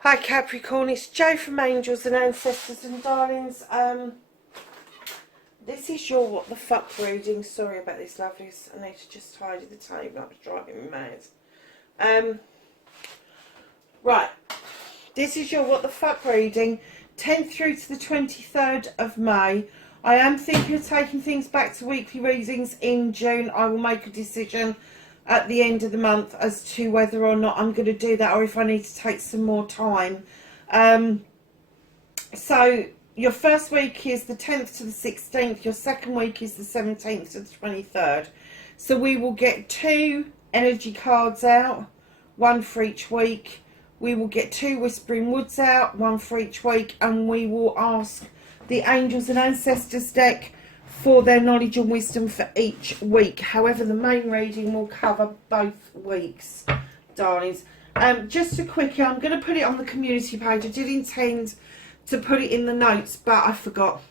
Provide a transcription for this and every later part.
Hi Capricorn, it's Jo from Angels and Ancestors and Darlings. This is your what the fuck reading. Sorry about this, lovelies. I need to just tidy the table. That was driving me mad. Right, this is your what the fuck reading, 10th through to the 23rd of May. I am thinking of taking things back to weekly readings in June. I will make a decision at the end of the month as to whether or not I'm going to do that, or if I need to take some more time. So your first week is the 10th to the 16th, your second week is the 17th to the 23rd. So we will get 2 energy cards out, 1 for each week. We will get 2 Whispering Woods out, 1 for each week, and we will ask the Angels and Ancestors deck for their knowledge and wisdom for each week. However, the main reading will cover both weeks, darlings. Just a quickie, I'm going to put it on the community page. I did intend to put it in the notes, but I forgot.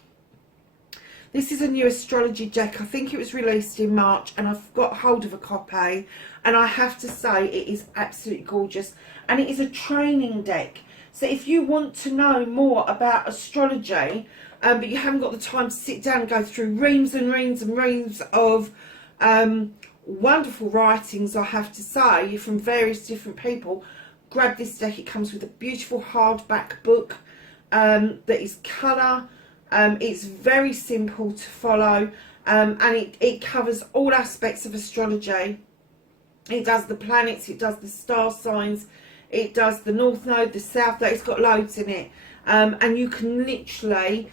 This is a new astrology deck. I think it was released in March, and I've got hold of a copy, and I have to say it is absolutely gorgeous. And it is a training deck. So if you want to know more about astrology, but you haven't got the time to sit down and go through reams and reams and reams of wonderful writings, I have to say, from various different people, grab this deck. It comes with a beautiful hardback book that is colour. It's very simple to follow, and it covers all aspects of astrology. It does the planets, it does the star signs, it does the North Node, the South Node. It's got loads in it, and you can literally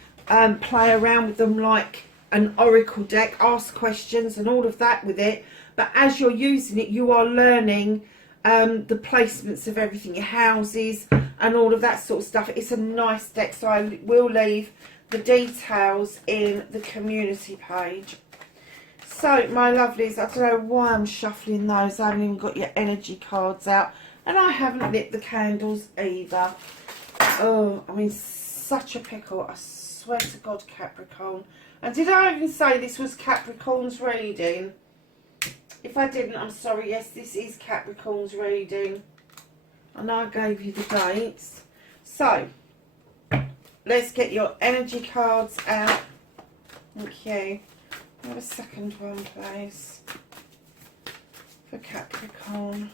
play around with them like an oracle deck, ask questions and all of that with it. But as you're using it, you are learning the placements of everything, your houses and all of that sort of stuff. It's a nice deck, so I will leave the details in the community page. So my lovelies, I don't know why I'm shuffling those. I haven't even got your energy cards out, and I haven't lit the candles either. Oh, I mean, such a pickle, I swear to God, Capricorn. And did I even say this was Capricorn's reading? If I didn't, I'm sorry. Yes, this is Capricorn's reading. I know I gave you the dates. So, let's get your energy cards out. Thank you. Have a second one, please. For Capricorn.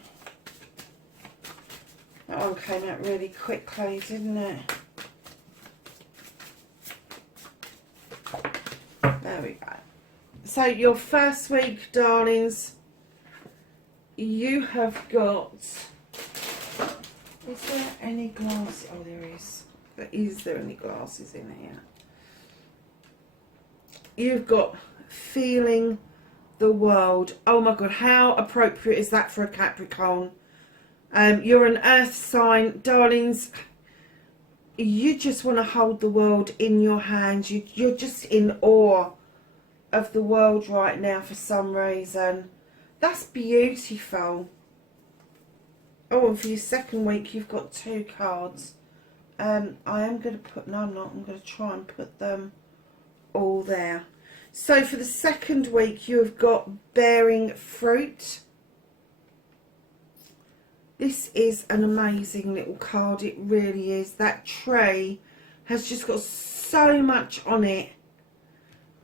That one came out really quickly, didn't it? There we go. So your first week, darlings, you have got... Is there any glass? Oh, there is. Is there any glasses in here? You've got feeling the world. Oh my God, how appropriate is that for a Capricorn? You're an earth sign, darlings. You just want to hold the world in your hands. You're just in awe of the world right now for some reason. That's beautiful. Oh, and for your second week, you've got 2 cards. I am going to put... No, I'm not. I'm going to try and put them all there. So for the second week, you have got bearing fruit. This is an amazing little card. It really is. That tree has just got so much on it.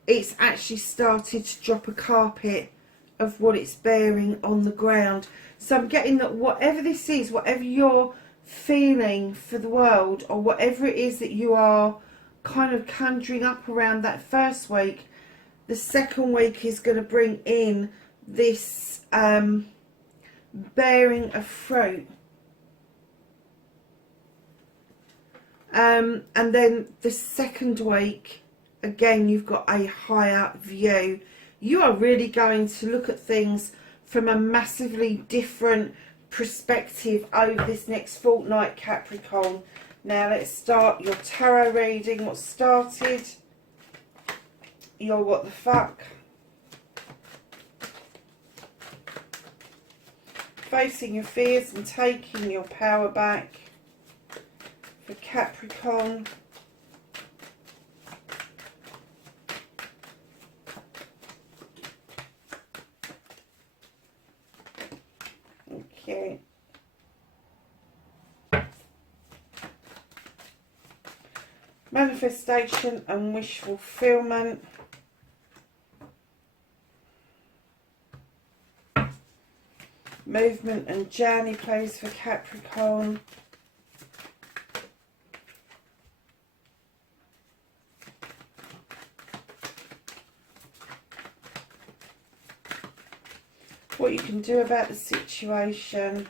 It's actually started to drop a carpet of what it's bearing on the ground. So I'm getting that whatever this is, whatever you're feeling for the world, or whatever it is that you are kind of conjuring up around that first week, the second week is going to bring in this bearing of fruit. And then the second week, again, you've got a higher view. You are really going to look at things from a massively different perspective over this next fortnight, Capricorn. Now let's start your tarot reading. What started your what the fuck. facing your fears and taking your power back for Capricorn. Okay. Manifestation and wish fulfillment. Movement and journey plays for Capricorn. What you can do about the situation.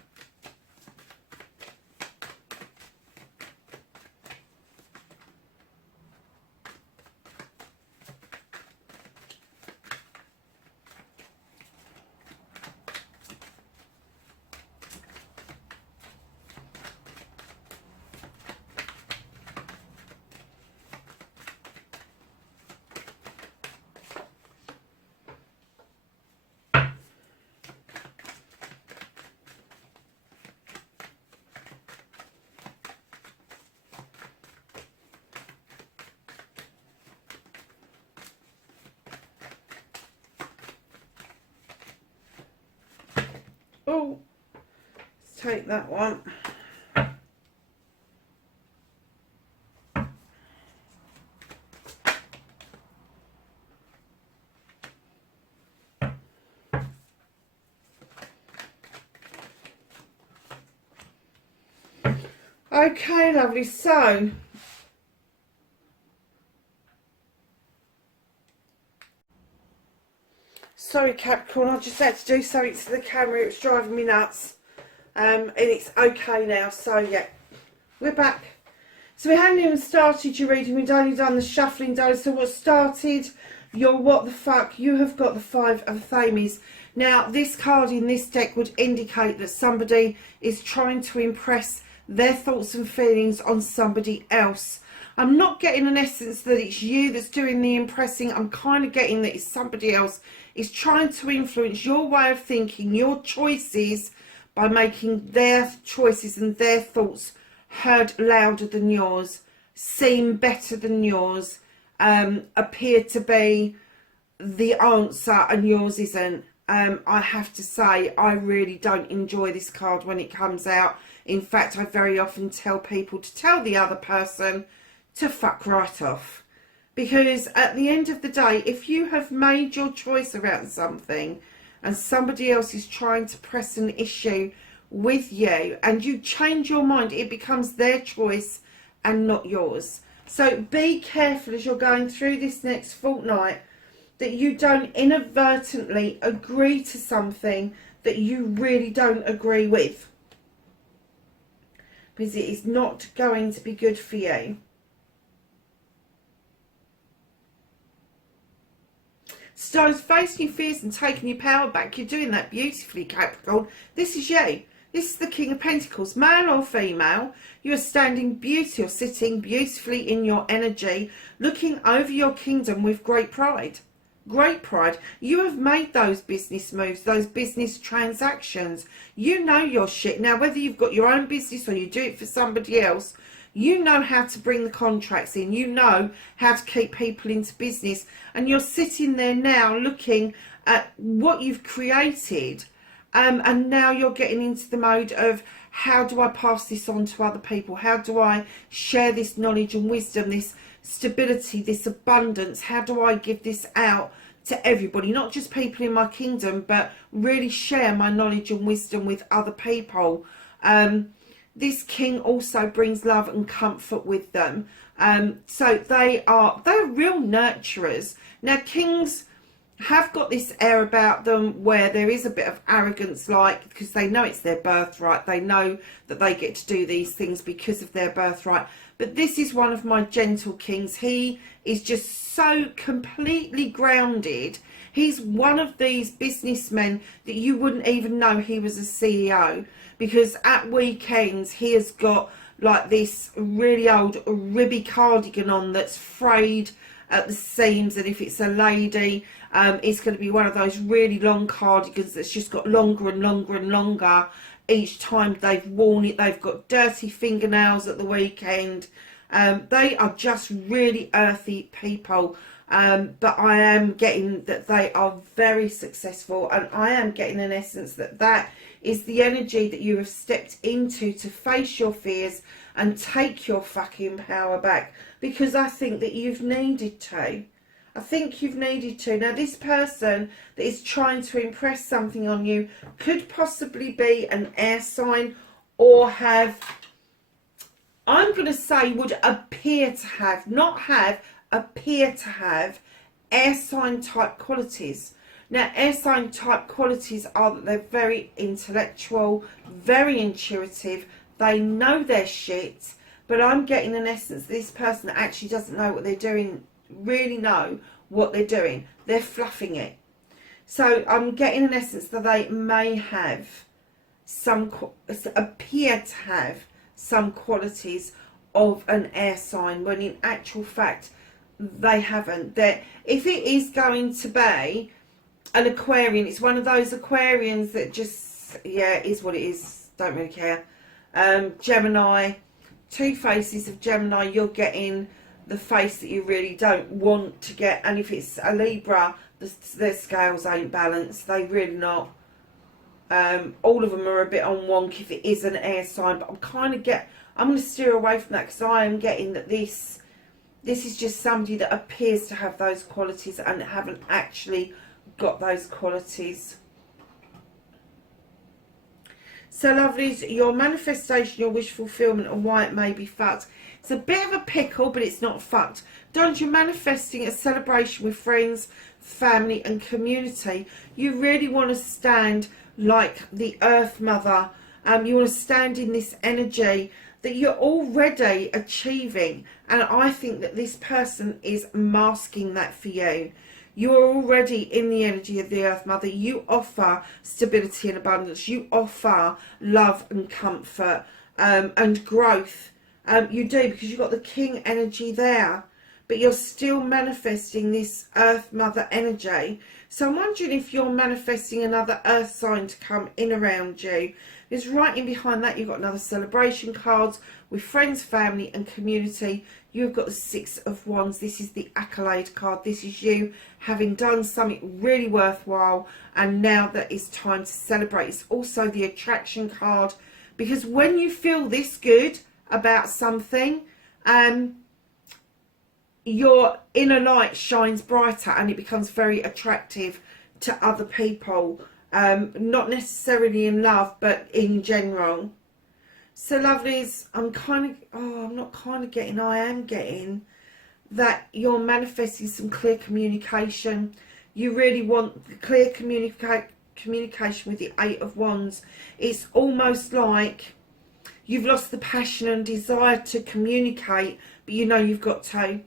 Oh, let's take that one. Okay, lovely. So, sorry Capricorn, I just had to do something to the camera. It was driving me nuts. And it's okay now. So yeah, we're back. So we hadn't even started your reading. We'd only done the shuffling down. So what started your what the fuck? You have got the Five of Thames. Now this card in this deck would indicate that somebody is trying to impress their thoughts and feelings on somebody else. I'm not getting an essence that it's you that's doing the impressing. I'm kind of getting that it's somebody else is trying to influence your way of thinking, your choices, by making their choices and their thoughts heard louder than yours, seem better than yours, appear to be the answer and yours isn't. I have to say, I really don't enjoy this card when it comes out. In fact, I very often tell people to tell the other person to fuck right off. Because at the end of the day, if you have made your choice around something and somebody else is trying to press an issue with you and you change your mind, it becomes their choice and not yours. So be careful as you're going through this next fortnight that you don't inadvertently agree to something that you really don't agree with. Because it is not going to be good for you. Stones, facing your fears and taking your power back. You're doing that beautifully, Capricorn. This is you. This is the King of Pentacles. Male or female, you are standing beautifully or sitting beautifully in your energy, looking over your kingdom with great pride. Great pride. You have made those business moves, those business transactions. You know your shit. Now, whether you've got your own business or you do it for somebody else, you know how to bring the contracts in. You know how to keep people into business. And you're sitting there now looking at what you've created. And now you're getting into the mode of, how do I pass this on to other people? How do I share this knowledge and wisdom, this stability, this abundance? How do I give this out to everybody? Not just people in my kingdom, but really share my knowledge and wisdom with other people. This king also brings love and comfort with them. So they're real nurturers. Now, kings have got this air about them where there is a bit of arrogance, like, because they know it's their birthright. They know that they get to do these things because of their birthright. But this is one of my gentle kings. He is just so completely grounded. He's one of these businessmen that you wouldn't even know he was a CEO, because at weekends he has got like this really old ribby cardigan on that's frayed at the seams, and if it's a lady, it's going to be one of those really long cardigans that's just got longer and longer and longer each time they've worn it. They've got dirty fingernails at the weekend. They are just really earthy people, but I am getting that they are very successful, and I am getting an essence that that is the energy that you have stepped into to face your fears and take your fucking power back, because I think that you've needed to. I think you've needed to. Now, this person that is trying to impress something on you could possibly be an air sign, or have, I'm going to say, would appear to have, not have, appear to have air sign type qualities. Now, air sign type qualities are that they're very intellectual, very intuitive, they know their shit, but I'm getting an essence this person actually doesn't know what they're doing, really know what they're doing. They're fluffing it. So I'm getting an essence that they may have some, appear to have some qualities of an air sign, when in actual fact they haven't. That if it is going to be an Aquarian, it's one of those Aquarians that just, yeah, it is what it is, don't really care. Gemini, two faces of Gemini, you're getting the face that you really don't want to get. And if it's a Libra, their scales ain't balanced, they really not. All of them are a bit on wonk if it is an air sign, but I'm going to steer away from that, because I am getting that this is just somebody that appears to have those qualities and haven't actually got those qualities. So lovelies, your manifestation, your wish fulfillment, and why it may be fucked. It's a bit of a pickle, but it's not fucked. Don't you manifesting a celebration with friends, family and community? You really want to stand like the Earth Mother. You want to stand in this energy that you're already achieving, and I think that this person is masking that for you. You're already in the energy of the Earth Mother. You offer stability and abundance. You offer love and comfort and growth. You do, because you've got the King energy there. But you're still manifesting this Earth Mother energy. So I'm wondering if you're manifesting another Earth sign to come in around you. Because right in behind that, you've got another celebration cards with friends, family and community. You've got the Six of Wands. This is the accolade card. This is you having done something really worthwhile, and now that it's time to celebrate. It's also the attraction card, because when you feel this good about something, your inner light shines brighter and it becomes very attractive to other people. Not necessarily in love, but in general. So lovelies, I am getting that you're manifesting some clear communication. You really want clear communication with the Eight of Wands. It's almost like you've lost the passion and desire to communicate, but you know you've got to.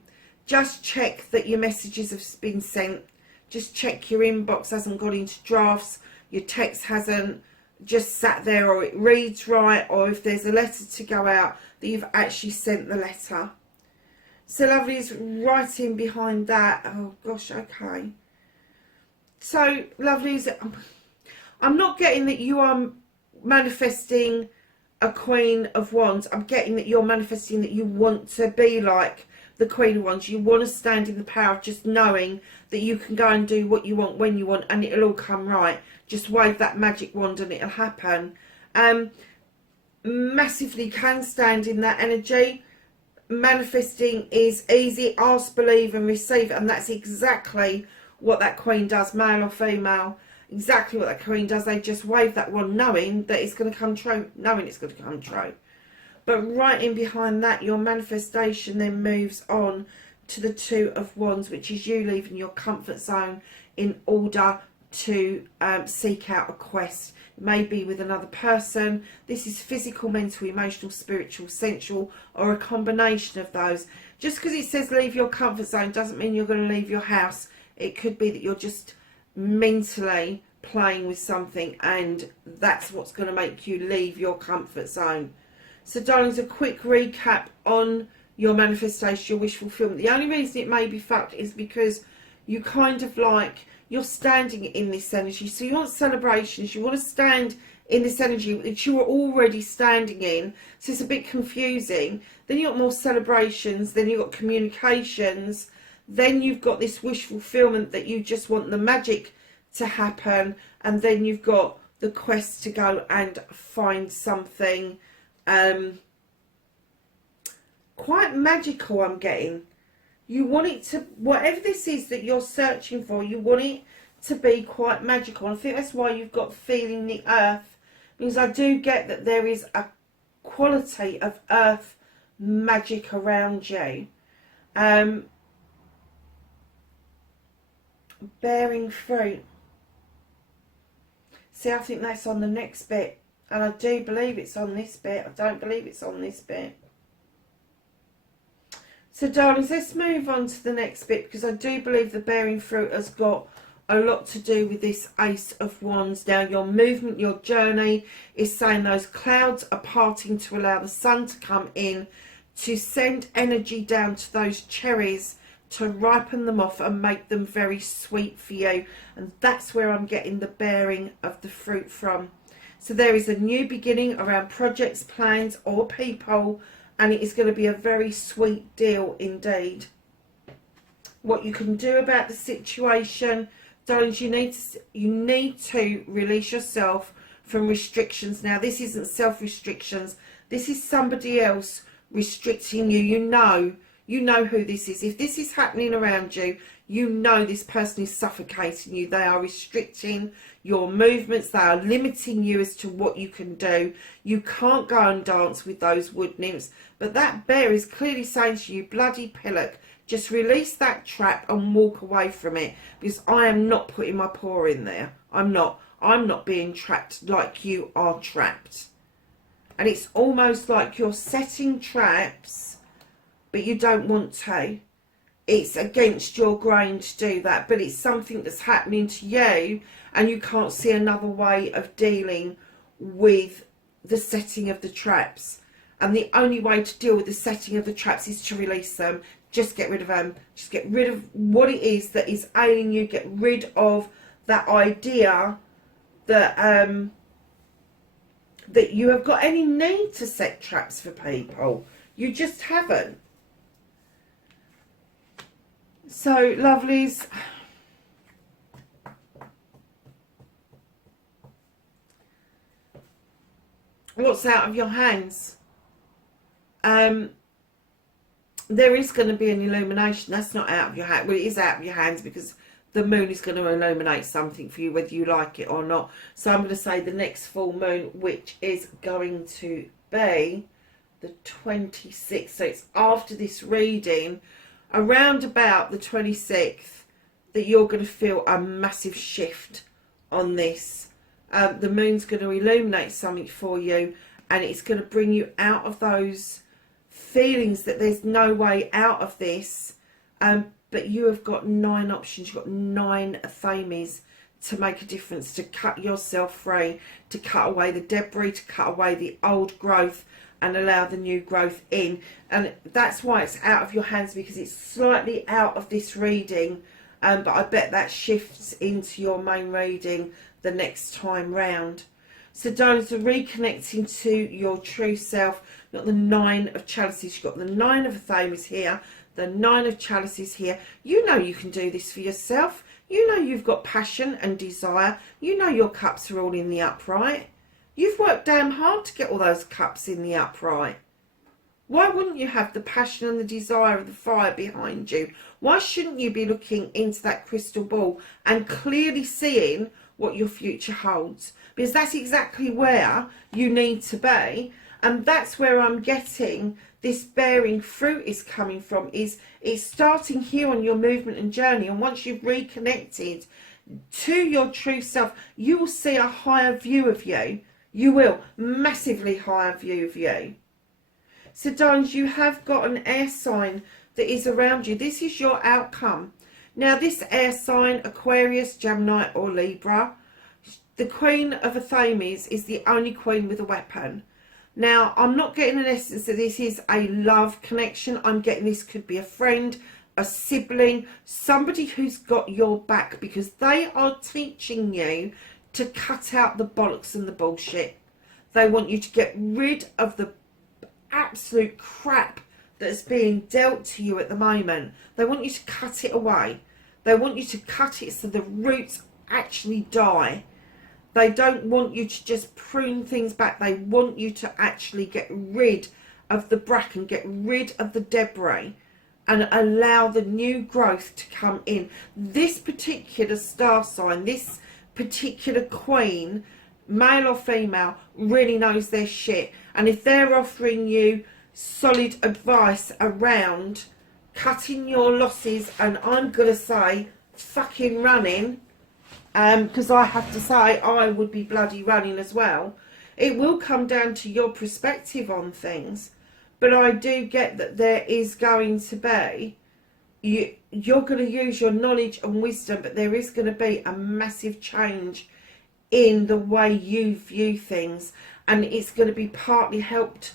Just check that your messages have been sent. Just check your inbox hasn't got into drafts. Your text hasn't just sat there, or it reads right, or if there's a letter to go out, that you've actually sent the letter. So lovelies, right in behind that, oh gosh, okay. So lovelies, I'm not getting that you are manifesting a Queen of Wands. I'm getting that you're manifesting that you want to be like the Queen of Wands. You want to stand in the power of just knowing that you can go and do what you want when you want, and it'll all come right. Just wave that magic wand and it'll happen. Massively can stand in that energy. Manifesting is easy. Ask, believe and receive, and that's exactly what that Queen does, male or female. Exactly what that Queen does. They just wave that wand knowing that it's going to come true. Knowing it's going to come true. But right in behind that, your manifestation then moves on to the Two of Wands, which is you leaving your comfort zone in order to seek out a quest. It may be with another person. This is physical, mental, emotional, spiritual, sensual, or a combination of those. Just because it says leave your comfort zone doesn't mean you're going to leave your house. It could be that you're just mentally playing with something, and that's what's going to make you leave your comfort zone. So darlings, a quick recap on your manifestation, your wish fulfillment. The only reason it may be fucked is because you kind of like, you're standing in this energy. So you want celebrations, you want to stand in this energy that you are already standing in. So it's a bit confusing. Then you've got more celebrations, then you've got communications, then you've got this wish fulfillment that you just want the magic to happen, and then you've got the quest to go and find something quite magical. I'm getting, you want it to, whatever this is that you're searching for, you want it to be quite magical. And I think that's why you've got feeling the earth, because I do get that there is a quality of earth magic around you. Bearing fruit. See, I think that's on the next bit, and I do believe it's on this bit. I don't believe it's on this bit. So darlings, let's move on to the next bit, because I do believe the bearing fruit has got a lot to do with this Ace of Wands. Now, your movement, your journey is saying those clouds are parting to allow the sun to come in, to send energy down to those cherries, to ripen them off and make them very sweet for you. And that's where I'm getting the bearing of the fruit from. So there is a new beginning around projects, plans or people, and it is going to be a very sweet deal indeed. What you can do about the situation, darlings, you need to release yourself from restrictions. Now, this isn't self-restrictions. This is somebody else restricting you. You know who this is. If this is happening around you, you know this person is suffocating you. They are restricting your movements. They are limiting you as to what you can do. You can't go and dance with those wood nymphs. But that bear is clearly saying to you, bloody pillock, just release that trap and walk away from it. Because I am not putting my paw in there. I'm not being trapped like you are trapped. And it's almost like you're setting traps, but you don't want to. It's against your grain to do that, but it's something that's happening to you, and you can't see another way of dealing with the setting of the traps. And the only way to deal with the setting of the traps is to release them. Just get rid of them. Just get rid of what it is that is ailing you. Get rid of that idea that that you have got any need to set traps for people. You just haven't. So, lovelies, what's out of your hands? There is going to be an illumination. That's not out of your hand. Well, it is out of your hands because the moon is going to illuminate something for you, whether you like it or not. So I'm going to say the next full moon, which is going to be the 26th. So it's after this reading, around about the 26th, that you're going to feel a massive shift on this. The moon's going to illuminate something for you, and it's going to bring you out of those feelings that there's no way out of this. But you have got 9 options. You've got 9 thames to make a difference, to cut yourself free, to cut away the debris, to cut away the old growth and allow the new growth in. And that's why it's out of your hands, because it's slightly out of this reading, but I bet that shifts into your main reading the next time round. So darlings, are reconnecting to your true self. You've got the 9 of chalices, you've got the 9 of thames here, the 9 of chalices here. You know you can do this for yourself. You know you've got passion and desire. You know your cups are all in the upright. You've worked damn hard to get all those cups in the upright. Why wouldn't you have the passion and the desire of the fire behind you? Why shouldn't you be looking into that crystal ball and clearly seeing what your future holds? Because that's exactly where you need to be. And that's where I'm getting this bearing fruit is coming from. It's starting here on your movement and journey. And once you've reconnected to your true self, you will see a higher view of you. You will. Massively higher view of you. So, darlings, you have got an air sign that is around you. This is your outcome. Now, this air sign, Aquarius, Gemini or Libra, the Queen of Thames is the only queen with a weapon. Now, I'm not getting an essence that this is a love connection. I'm getting this could be a friend, a sibling, somebody who's got your back, because they are teaching you to cut out the bollocks and the bullshit. They want you to get rid of the absolute crap that's being dealt to you at the moment. They want you to cut it away. They want you to cut it so the roots actually die. They don't want you to just prune things back. They want you to actually get rid of the bracken, get rid of the debris, and allow the new growth to come in. This particular star sign, this particular queen, male or female, really knows their shit. And if they're offering you solid advice around cutting your losses, and I'm going to say fucking running, because I have to say I would be bloody running as well. It will come down to your perspective on things, but I do get that there is going to be, you're going to use your knowledge and wisdom, but there is going to be a massive change in the way you view things, and it's going to be partly helped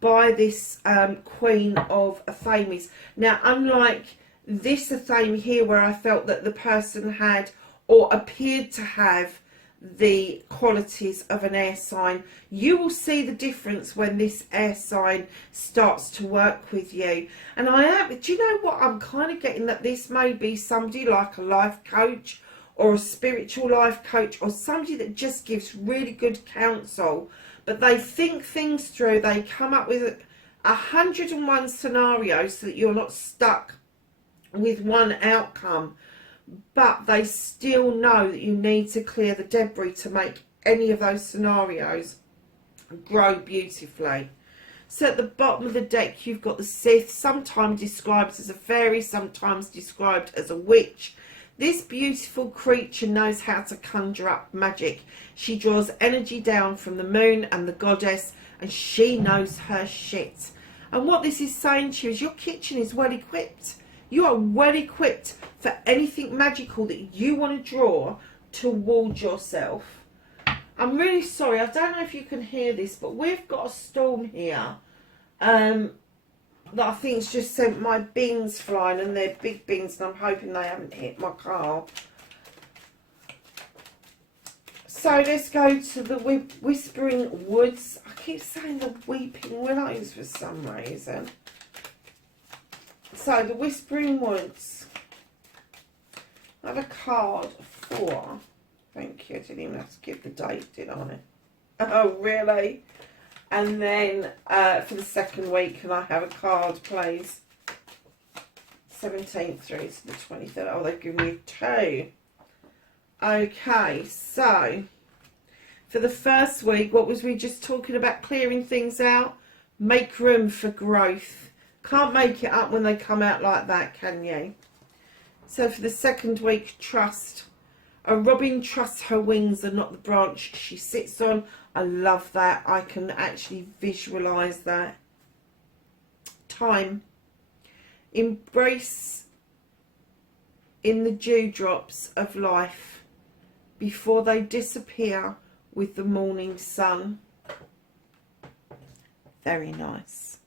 by this Queen of Athames. Now, unlike this Athame here, where I felt that the person had or appeared to have the qualities of an air sign, you will see the difference when this air sign starts to work with you. And do you know what, I'm kind of getting that this may be somebody like a life coach or a spiritual life coach, or somebody that just gives really good counsel, but they think things through. They come up with 101 scenarios so that you're not stuck with one outcome, but they still know that you need to clear the debris to make any of those scenarios grow beautifully. So at the bottom of the deck, you've got the Sith, sometimes described as a fairy, sometimes described as a witch. This beautiful creature knows how to conjure up magic. She draws energy down from the moon and the goddess, and she knows her shit. And what this is saying to you is your kitchen is well equipped. You are well equipped for anything magical that you want to draw towards yourself. I'm really sorry, I don't know if you can hear this, but we've got a storm here that I think's just sent my bins flying, and they're big bins, and I'm hoping they haven't hit my car. So let's go to the Whispering Woods. I keep saying the Weeping Willows for some reason. So the Whispering Woods. I have a card for, thank you, I didn't even have to give the date, did I? Oh, really? And then for the second week, can I have a card, please? 17th through to the 23rd. Oh, they've given me 2. Okay, so for the first week, what was we just talking about? Clearing things out. Make room for growth. Can't make it up when they come out like that, can you? So for the second week, trust. A robin trusts her wings and not the branch she sits on. I love that. I can actually visualise that. Time. Embrace in the dewdrops of life before they disappear with the morning sun. Very nice.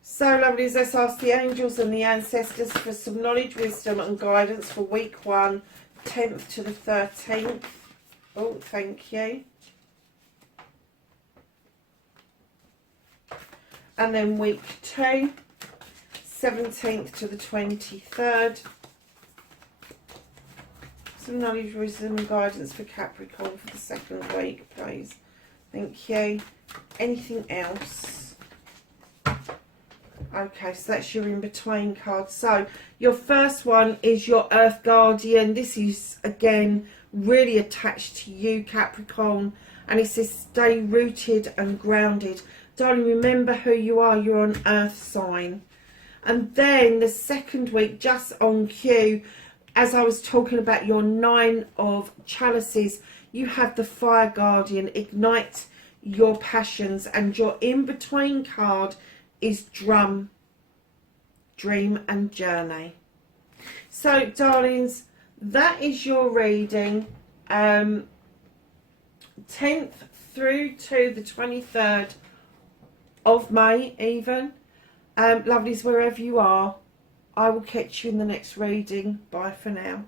So, lovelies, let's ask the angels and the ancestors for some knowledge, wisdom and guidance for week 1, 10th to the 13th. Oh, thank you. And then week 2, 17th to the 23rd. Some knowledge, wisdom and guidance for Capricorn for the second week, please. Thank you. Anything else? Okay, so that's your in-between card. So your first one is your Earth Guardian. This is, again, really attached to you, Capricorn. And it says stay rooted and grounded. Darling, remember who you are. You're an Earth sign. And then the second week, just on cue, as I was talking about your 9 of chalices, you have the Fire Guardian. Ignite your passions. And your in-between card is Drum, Dream and Journey. So, darlings, that is your reading. 10th through to the 23rd of May even. Lovelies, wherever you are, I will catch you in the next reading. Bye for now.